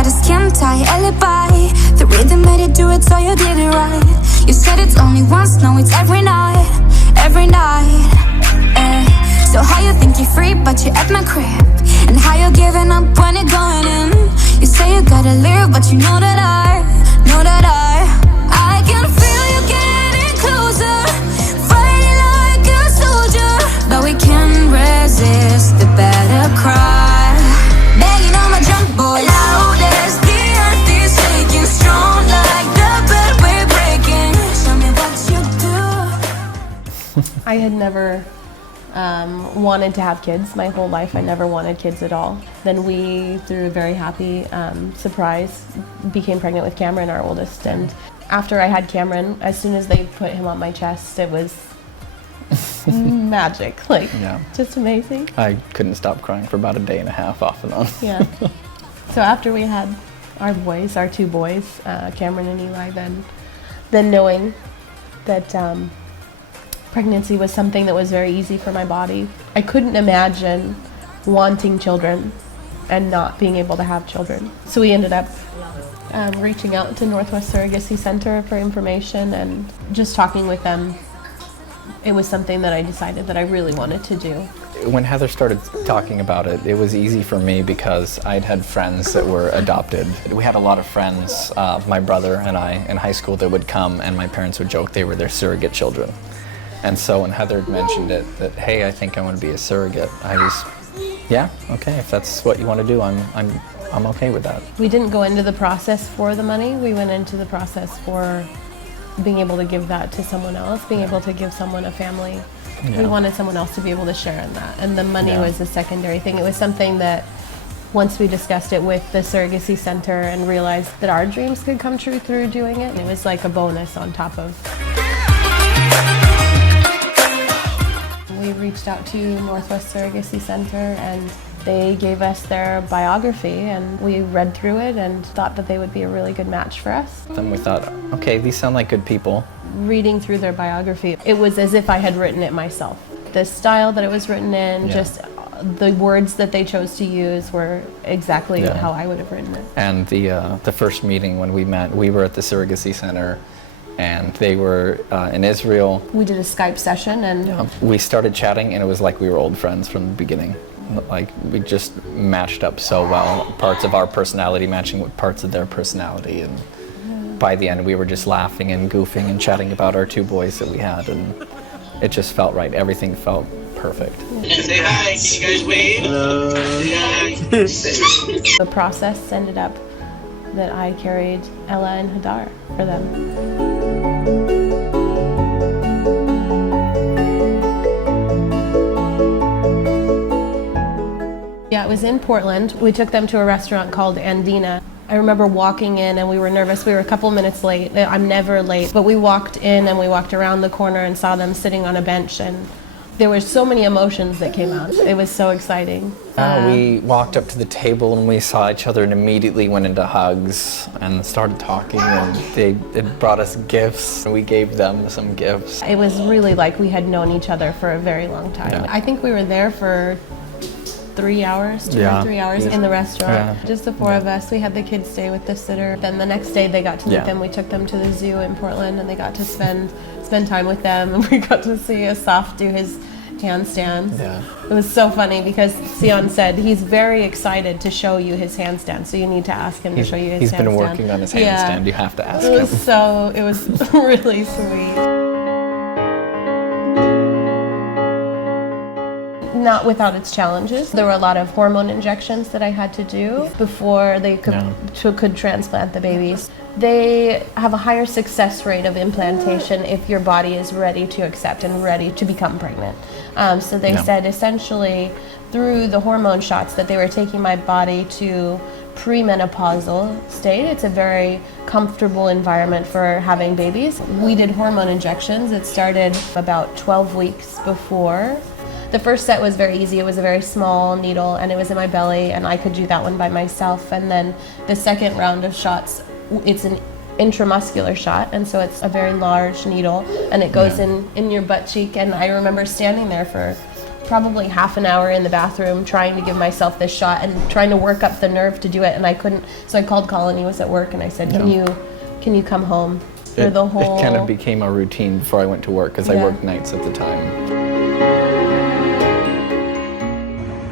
got a skin tight alibi. The rhythm made it do it, so you did it right. You said it's only once, no, it's every night, every night. So how you think you're free, but you're at my crib? And how you're giving up when you're going in? You say you gotta live, but you know that I can feel you getting closer, fighting like a soldier, but we can't resist the better cry. Banging on my junk boy loud as the earth is shaking, strong like the bed we're breaking. Show me what you do. I had never wanted to have kids my whole life. I never wanted kids at all. Then we, through a very happy surprise, became pregnant with Cameron, our oldest. And after I had Cameron, as soon as they put him on my chest, it was magic, just amazing. I couldn't stop crying for about a day and a half off and on. Yeah. So after we had our boys, our two boys, Cameron and Eli, then knowing that pregnancy was something that was very easy for my body. I couldn't imagine wanting children and not being able to have children. So we ended up reaching out to Northwest Surrogacy Center for information and just talking with them. It was something that I decided that I really wanted to do. When Heather started talking about it, it was easy for me because I'd had friends that were adopted. We had a lot of friends, my brother and I, in high school that would come and my parents would joke they were their surrogate children. And so when Heather mentioned it, that, hey, I think I want to be a surrogate, I was, yeah, okay, if that's what you want to do, I'm okay with that. We didn't go into the process for the money. We went into the process for being able to give that to someone else, being able to give someone a family. Yeah. We wanted someone else to be able to share in that. And the money was a secondary thing. It was something that once we discussed it with the surrogacy center and realized that our dreams could come true through doing it, it was like a bonus on top of. We reached out to Northwest Surrogacy Center and they gave us their biography and we read through it and thought that they would be a really good match for us. Then we thought, okay, these sound like good people. Reading through their biography, it was as if I had written it myself. The style that it was written in, just the words that they chose to use were exactly how I would have written it. And the first meeting when we met, we were at the Surrogacy Center and they were in Israel. We did a Skype session and we started chatting and it was like we were old friends from the beginning. Like we just matched up so well, parts of our personality matching with parts of their personality, and by the end we were just laughing and goofing and chatting about our two boys that we had, and it just felt right. Everything felt perfect. Say hi, can you guys wave? The process ended up that I carried Ella and Hadar for them. Yeah, it was in Portland. We took them to a restaurant called Andina. I remember walking in and we were nervous. We were a couple minutes late. I'm never late. But we walked in and we walked around the corner and saw them sitting on a bench, and there were so many emotions that came out. It was so exciting. We walked up to the table and we saw each other and immediately went into hugs and started talking, and it brought us gifts and we gave them some gifts. It was really like we had known each other for a very long time. Yeah. I think we were there for 3 hours, 2 or 3 hours in the restaurant. Just the four of us. We had the kids stay with the sitter. Then the next day they got to meet them. We took them to the zoo in Portland and they got to spend time with them, and we got to see Asaf do his handstands. Yeah. It was so funny because Sion said he's very excited to show you his handstand, so you need to ask him to show you his handstand. He's been working on his handstand. You have to ask him. It was really sweet. Not without its challenges. There were a lot of hormone injections that I had to do before they could transplant the babies. They have a higher success rate of implantation if your body is ready to accept and ready to become pregnant. So they said essentially through the hormone shots that they were taking my body to premenopausal state. It's a very comfortable environment for having babies. We did hormone injections. It started about 12 weeks before. The first set was very easy. It was a very small needle and it was in my belly, and I could do that one by myself. And then the second round of shots, it's an intramuscular shot, and so it's a very large needle and it goes in your butt cheek. And I remember standing there for probably half an hour in the bathroom trying to give myself this shot and trying to work up the nerve to do it, and I couldn't. So I called Colin. He was at work, and I said, "Can you come home for the whole?" It kind of became a routine before I went to work because I worked nights at the time.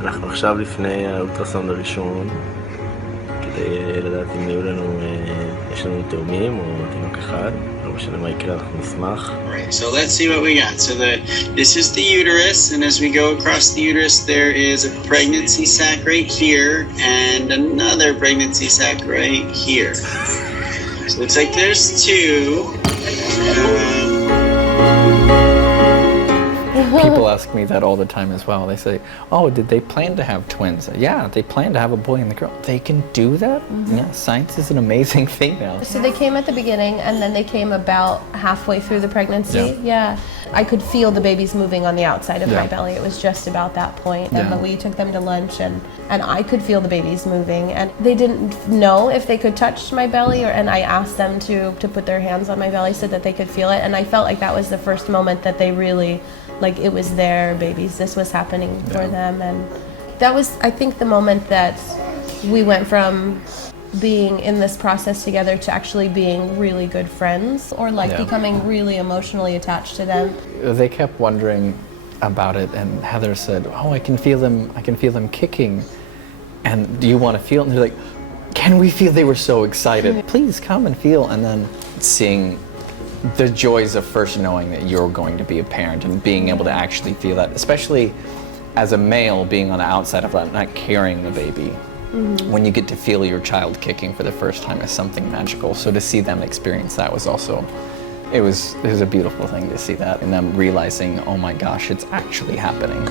אנחנו עכשיו לפני האולטרסאונד הראשון, כדי לדעת אם יהיו לנו, יש לנו תאומים או תינוק אחד, לא משנה מה יקרה, אנחנו נשמח. Right, so let's see what we got. So this is the uterus, and as we go across the uterus, there is a pregnancy sac right here, and another pregnancy sac right here. So it looks like there's two. People ask me that all the time as well. They say, "Oh, did they plan to have twins?" Yeah, they plan to have a boy and a girl. They can do that? Yeah, science is an amazing thing now. So they came at the beginning, and then they came about halfway through the pregnancy. I could feel the babies moving on the outside of my belly. It was just about that point. And we took them to lunch, and I could feel the babies moving. And they didn't know if they could touch my belly, and I asked them to put their hands on my belly so that they could feel it. And I felt like that was the first moment that they really, like, it was their babies. This was happening for them. And that was, I think, the moment that we went from being in this process together to actually being really good friends, or like becoming really emotionally attached to them. They kept wondering about it, and Heather said, "Oh, I can feel them kicking. And do you want to feel?" And they're like, "Can we feel?" They were so excited. "Please come and feel." And then seeing the joys of first knowing that you're going to be a parent and being able to actually feel that, especially as a male being on the outside of that, not carrying the baby. When you get to feel your child kicking for the first time is something magical. So to see them experience that was also, it was a beautiful thing to see that, and them realizing, oh my gosh, it's actually happening.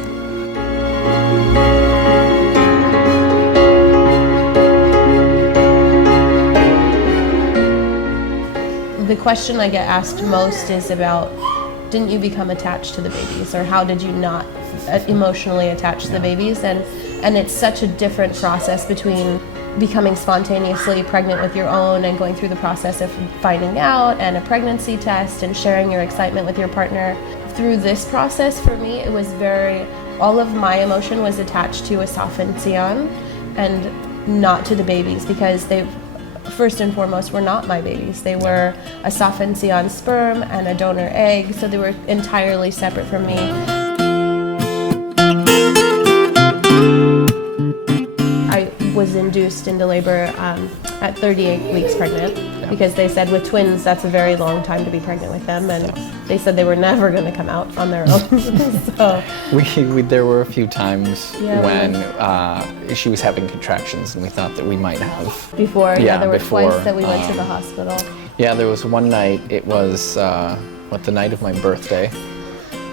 The question I get asked most is about, didn't you become attached to the babies, or how did you not emotionally attach to the babies? And it's such a different process between becoming spontaneously pregnant with your own and going through the process of finding out and a pregnancy test and sharing your excitement with your partner. Through this process, for me, it was all of my emotion was attached to Asaf and ציון and not to the babies, because they, first and foremost, were not my babies. They were Asaf and Tzion's sperm and a donor egg, so they were entirely separate from me. I was induced into labor at 38 weeks pregnant, because they said with twins that's a very long time to be pregnant with them, and they said they were never going to come out on their own. So there were a few times when she was having contractions, and we thought that we might have before. There were twice that we went to the hospital. Yeah, there was one night. It was the night of my birthday.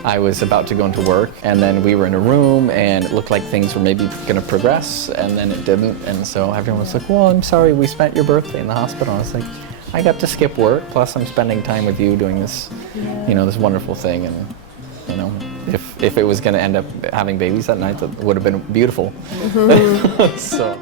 I was about to go into work, and then we were in a room, and it looked like things were maybe going to progress, and then it didn't. And so everyone was like, "Well, I'm sorry, we spent your birthday in the hospital." I was like, "I got to skip work, plus I'm spending time with you doing this, this wonderful thing." And if it was going to end up having babies that night, that would have been beautiful. So.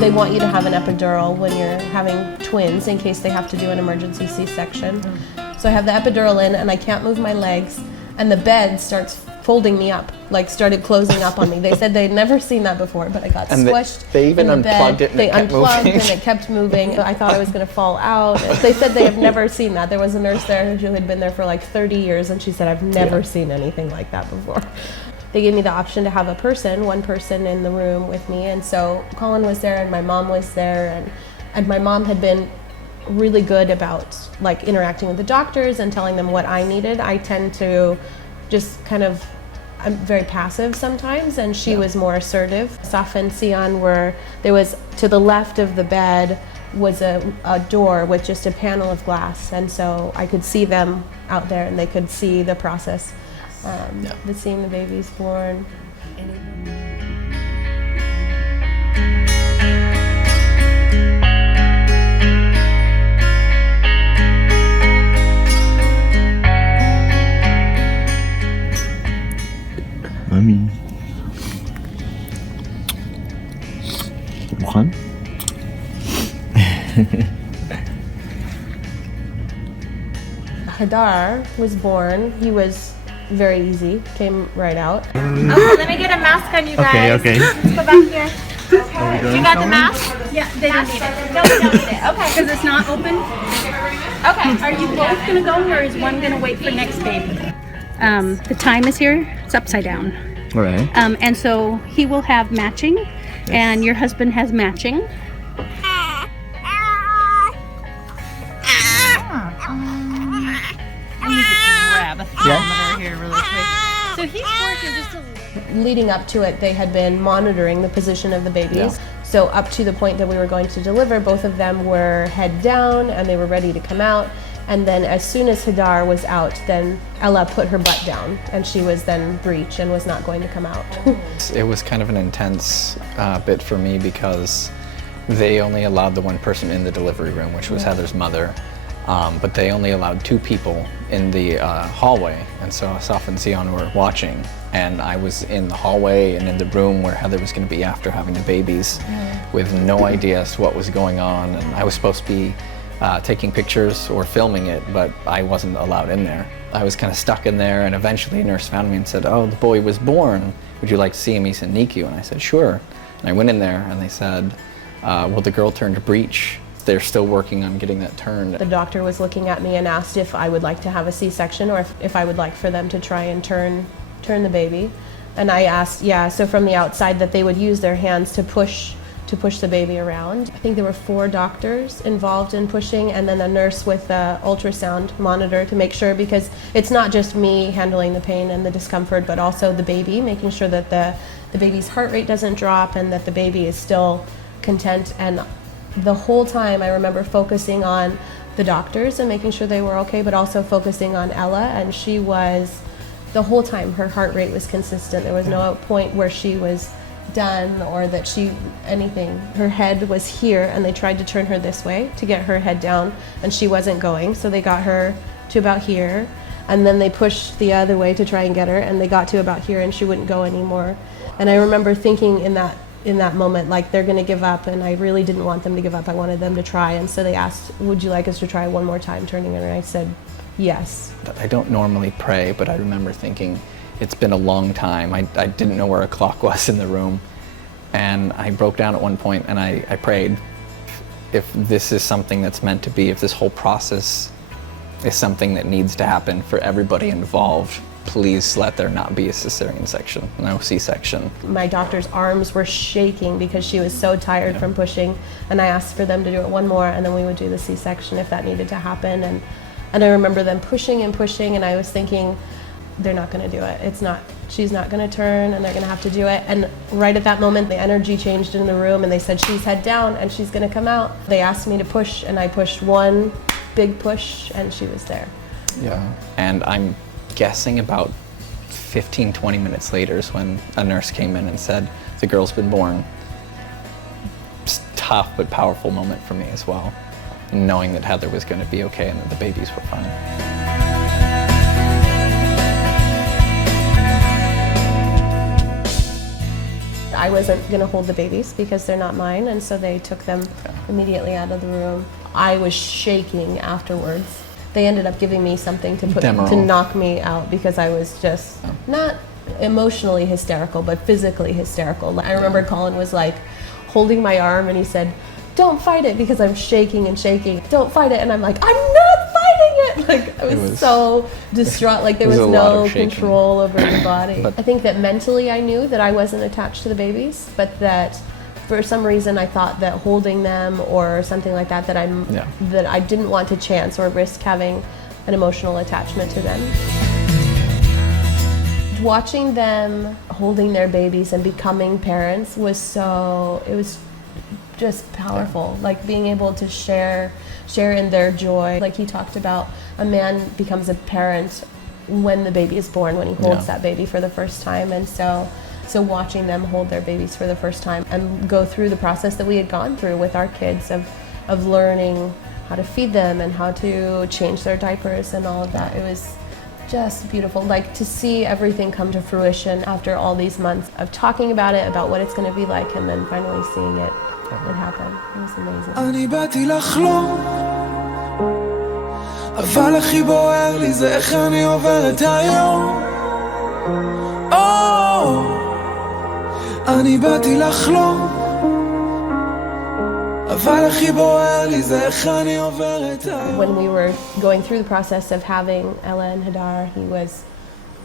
They want you to have an epidural when you're having twins in case they have to do an emergency C-section. So I have the epidural in, and I can't move my legs, and the bed starts folding me up, like started closing up on me. They said they'd never seen that before, but I got squished. They even in the unplugged bed. it and they it kept unplugged moving. And it kept moving. I thought I was going to fall out. They said they have never seen that. There was a nurse there who had been there for like 30 years, and she said, "I've never seen anything like that before." They gave me the option to have one person in the room with me, and so Colin was there and my mom was there, and my mom had been really good about like interacting with the doctors and telling them what I needed. I tend to just kind of, I'm very passive sometimes, and she was more assertive. Asaf and ציון there was to the left of the bed was a door with just a panel of glass, and so I could see them out there, and they could see the process, the seeing the babies born. מאמי. מוכן? Hadar was born. He was very easy, came right out. Okay, let me get a mask on you guys. Okay. Let's go back here. Okay. You got the mask? Yeah, they don't need it. No, they don't need it. Okay. Because it's not open? Okay. Are you both going to go, or is one going to wait for next baby? The time is here. It's upside down. All right. And so he will have matching, and your husband has matching. Grab a thermometer here really quick. So he's working just a little. Leading up to it, they had been monitoring the position of the babies. Yeah. So up to the point that we were going to deliver, both of them were head down and they were ready to come out. And then as soon as Hadar was out, then Ella put her butt down and she was then breech and was not going to come out. It was kind of an intense bit for me because they only allowed the one person in the delivery room, which was Heather's mother. But they only allowed 2 people in the hallway, and so Asaf and ציון were watching, and I was in the hallway and in the room where Heather was going to be after having the babies with no idea as to what was going on, and I was supposed to be taking pictures or filming it, but I wasn't allowed in there. I was kind of stuck in there, and eventually a nurse found me and said, "Oh, the boy was born. Would you like to see him? He's in NICU." And I said, "Sure." And I went in there, and they said, "Well, the girl turned breech. They're still working on getting that turned." The doctor was looking at me and asked if I would like to have a C-section or if I would like for them to try and turn the baby. And I asked, so from the outside that they would use their hands to push the baby around. I think there were 4 doctors involved in pushing, and then a nurse with an ultrasound monitor to make sure, because it's not just me handling the pain and the discomfort, but also the baby, making sure that the baby's heart rate doesn't drop and that the baby is still content. And the whole time I remember focusing on the doctors and making sure they were okay, but also focusing on Ella, and she was, the whole time her heart rate was consistent. There was no point where she was done or that anything. Her head was here, and they tried to turn her this way to get her head down, and she wasn't going, so they got her to about here, and then they pushed the other way to try and get her, and they got to about here, and she wouldn't go anymore. And I remember thinking in that moment, like, they're going to give up, and I really didn't want them to give up. I wanted them to try, and so they asked, "Would you like us to try one more time turning her?" And I said, yes. I don't normally pray, but I remember thinking, it's been a long time. I didn't know where a clock was in the room, and I broke down at one point and I prayed, if this is something that's meant to be, if this whole process is something that needs to happen for everybody involved, please let there not be a cesarean section, no C-section. My doctor's arms were shaking because she was so tired from pushing, and I asked for them to do it one more, and then we would do the C-section if that needed to happen. And I remember them pushing and pushing, and I was thinking, they're not going to do it. She's not going to turn, and they're going to have to do it. And right at that moment, the energy changed in the room, and they said, she's head down, and she's going to come out. They asked me to push, and I pushed one big push, and she was there. Yeah, and I'm guessing about 15, 20 minutes later is when a nurse came in and said, the girl's been born. It's a tough but powerful moment for me as well, knowing that Heather was going to be okay and that the babies were fine. I wasn't going to hold the babies because they're not mine, and so they took them immediately out of the room. I was shaking afterwards. They ended up giving me something to knock me out because I was just not emotionally hysterical, but physically hysterical. I remember Colin was like holding my arm, and he said, "Don't fight it," because I'm shaking and shaking. "Don't fight it," and I'm like, "I'm not fighting it!" Like, I was so distraught, like there was no control over the body. I think that mentally I knew that I wasn't attached to the babies, but that for some reason I thought that holding them or something like that, that I didn't want to chance or risk having an emotional attachment to them. Watching them holding their babies and becoming parents was just powerful. Like being able to share in their joy. Like he talked about, a man becomes a parent when the baby is born, when he holds that baby for the first time. And so watching them hold their babies for the first time and go through the process that we had gone through with our kids of learning how to feed them and how to change their diapers and all of that. It was just beautiful, like to see everything come to fruition after all these months of talking about it, about what it's going to be like, and then finally seeing it happen. It was amazing. אני באתי לחלום, אבל הכי בוער לי זה איך אני עובר את היום. אני באתי לחלום, אבל הכי בוער לי זה איך אני עובר את היום. When we were going through the process of having Ella and Hadar,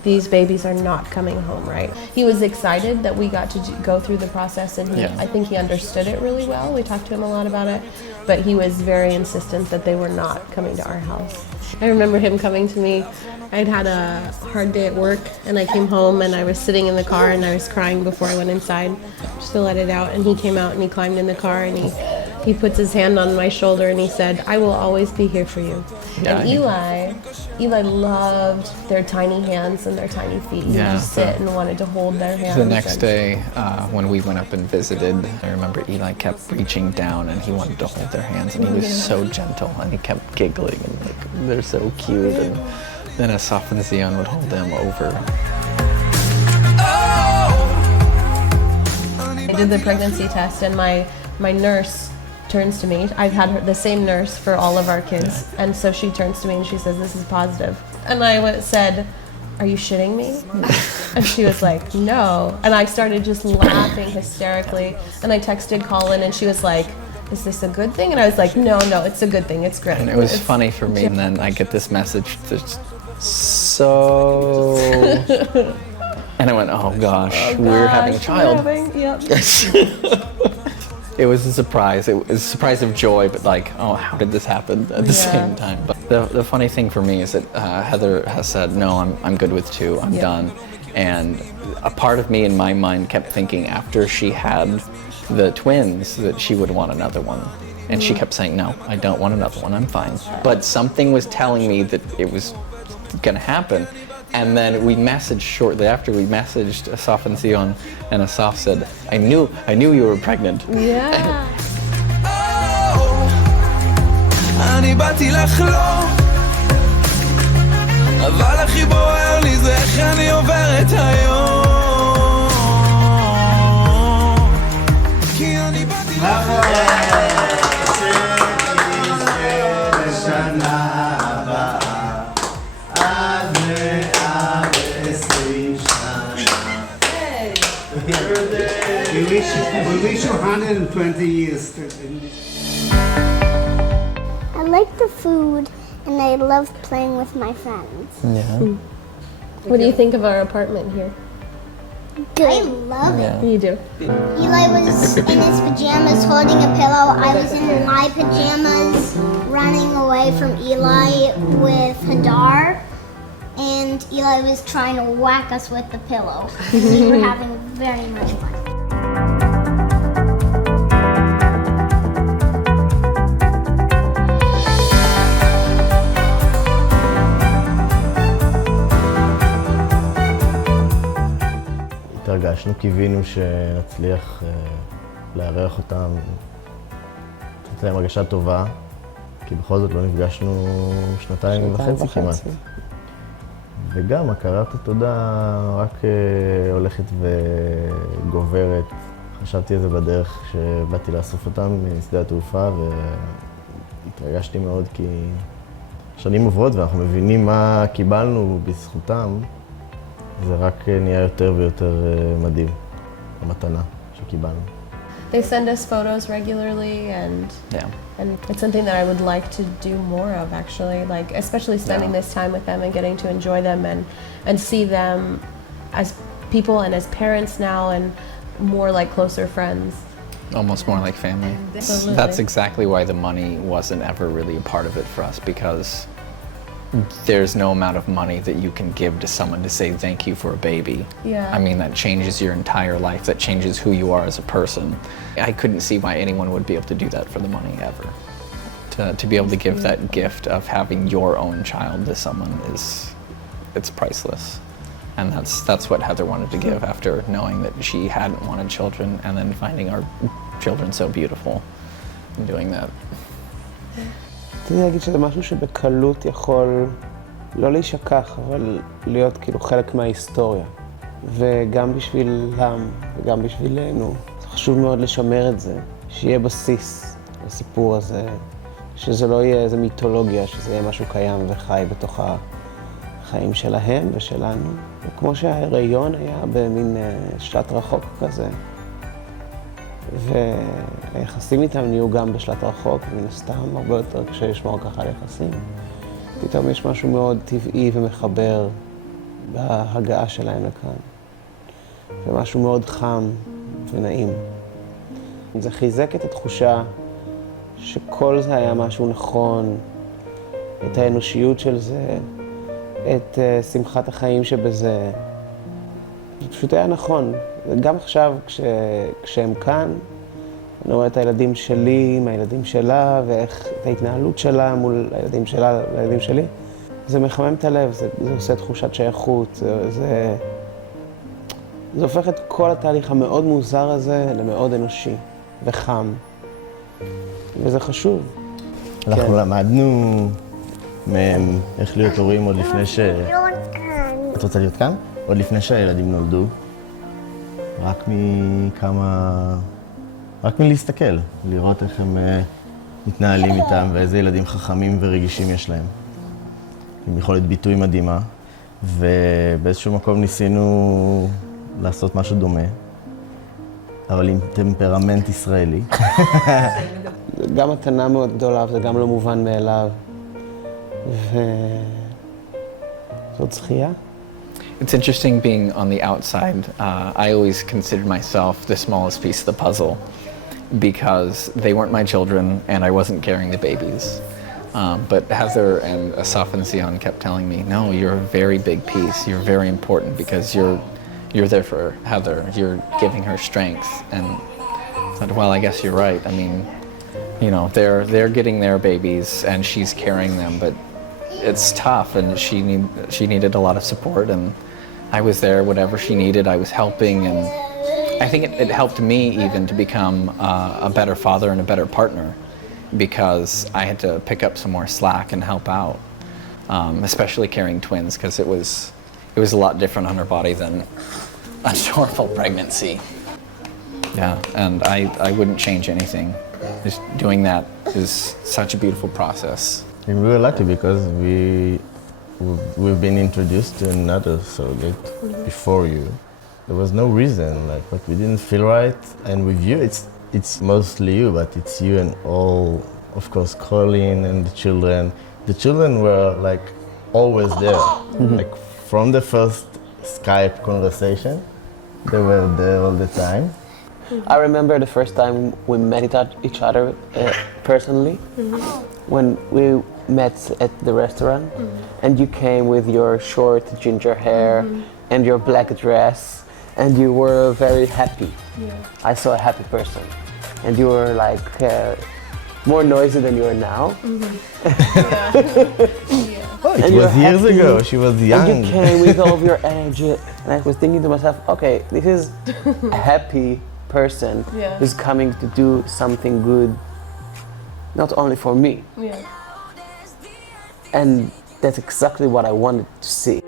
these babies are not coming home, right? He was excited that we got to go through the process, and I think he understood it really well. We talked to him a lot about it, but he was very insistent that they were not coming to our house. I remember him coming to me. I'd had a hard day at work, and I came home and I was sitting in the car and I was crying before I went inside just to let it out, and he came out and he climbed in the car and he puts his hand on my shoulder and he said, "I will always be here for you." And Eli loved their tiny hands and their tiny feet. He would just sit and wanted to hold their hands. The next day, when we went up and visited, I remember Eli kept reaching down and he wanted to hold their hands, and he was so gentle and he kept giggling and like, they're so cute. And then Asaf and ציון would hold them over. I did the pregnancy test, and my nurse turns to me. I've had the same nurse for all of our kids, and so she turns to me and she says, "This is positive." And I said, "Are you shitting me?" And she was like, "No." And I started just laughing hysterically, and I texted Colin and she was like, "Is this a good thing?" And I was like, no, it's a good thing, it's great. And it was funny for me, and then I get this message that's so... And I went, oh gosh, we're having a child. It was a surprise. It was a surprise of joy, but like, oh, how did this happen at the same time? But the funny thing for me is that Heather has said, no, I'm good with two, I'm done. And a part of me in my mind kept thinking after she had the twins that she would want another one. And she kept saying, no, I don't want another one, I'm fine. But something was telling me that it was gonna happen. And then we messaged shortly after, we messaged Asaf and ציון, and Asaf said, I knew you were pregnant. Yeah. אני באתי לחלום, אבל הכי בוער לי זה איך אני עובר את היום. כי אני באתי We wish you 120 years. I like the food, and I love playing with my friends. Yeah. What do you think of our apartment here? Good. I love it. You do? Eli was in his pajamas holding a pillow. I was in my pajamas running away from Eli with Hadar. And Eli was trying to whack us with the pillow. We were having very much fun. התרגשנו, קיווינו שנצליח לארח אותם, לתת להם הרגשה טובה, כי בכל זאת לא נפגשנו 2.5 כמעט. וגם הכרת התודה רק הולכת וגוברת. חשבתי על זה בדרך שבאתי לאסוף אותם משדה התעופה, והתרגשתי מאוד כי שנים עוברות ואנחנו מבינים מה קיבלנו בזכותם. זה רק נהיה יותר ויותר מדהים, המתנה שקיבלנו. They send us photos regularly, and it's something that I would like to do more of, actually. Like, especially spending this time with them and getting to enjoy them and see them as people and as parents now, and more like closer friends. Almost more like family. Absolutely. That's exactly why the money wasn't ever really a part of it for us, because there's no amount of money that you can give to someone to say thank you for a baby. Yeah. I mean, that changes your entire life. That changes who you are as a person. I couldn't see why anyone would be able to do that for the money ever. To be able to give that gift of having your own child to someone it's priceless. And that's what Heather wanted to give after knowing that she hadn't wanted children and then finding our children so beautiful and doing that. רציתי להגיד שזה משהו שבקלות יכול לא להישכח, אבל להיות כאילו חלק מההיסטוריה. וגם בשבילם וגם בשבילנו. זה חשוב מאוד לשמר את זה, שיהיה בסיס לסיפור הזה, שזה לא יהיה איזה מיתולוגיה, שזה יהיה משהו קיים וחי בתוך החיים שלהם ושלנו. וכמו שההיריון היה במין שלט רחוק כזה, והיחסים איתם נהיו גם בשלט רחוק, ומן הסתם הרבה יותר קשה לשמור ככה על יחסים. פתאום יש משהו מאוד טבעי ומחבר בהגעה שלהם לכאן. ומשהו מאוד חם ונעים. זה חיזק את התחושה שכל זה היה משהו נכון, את האנושיות של זה, את שמחת החיים שבזה. זה פשוט היה נכון. וגם עכשיו, כשהם כאן, אני רואה את הילדים שלי עם הילדים שלה, ואיך את ההתנהלות שלה מול הילדים שלה והילדים שלי. זה מחמם את הלב, זה עושה תחושת שייכות, זה הופך את כל התהליך המאוד מוזר הזה למאוד אנושי וחם. וזה חשוב. אנחנו למדנו מהם איך להיות הורים עוד לפני את רוצה להיות כאן? עוד לפני שהילדים נולדו. רק מלהסתכל, לראות איך הם מתנהלים איתם ואיזה ילדים חכמים ורגישים יש להם. עם יכולת ביטוי מדהימה, ובאיזשהו מקום ניסינו לעשות משהו דומה, אבל עם טמפרמנט ישראלי. גם מתנה מאוד גדולה, זה גם לא מובן מאליו. וזאת זכייה. It's interesting being on the outside. I always considered myself the smallest piece of the puzzle because they weren't my children and I wasn't carrying the babies. But Heather and Asaf and Sion kept telling me, no, you're a very big piece. You're very important because you're there for Heather. You're giving her strength. And I said, well, I guess you're right. I mean, you know, they're getting their babies and she's carrying them, but it's tough and she needed a lot of support and I was there, whatever she needed, I was helping, and I think it helped me even to become a better father and a better partner because I had to pick up some more slack and help out, especially carrying twins because it was a lot different on her body than a normal pregnancy. Yeah, and I wouldn't change anything. Just doing that is such a beautiful process. And we were lucky because we've been introduced to another surrogate before you. There was no reason, but we didn't feel right. And with you, it's mostly you, but it's you and all, of course, Colin and the children. The children were always there. From the first Skype conversation, they were there all the time. I remember the first time we met each other personally, when we met at the restaurant, and you came with your short ginger hair and your black dress, and you were very happy. Yeah. I saw a happy person, and you were more noisy than you are now. Oh, it was years ago. She was young. And you came with all of your energy, and I was thinking to myself, okay, this is a happy person who's coming to do something good, not only for me. And that's exactly what I wanted to see.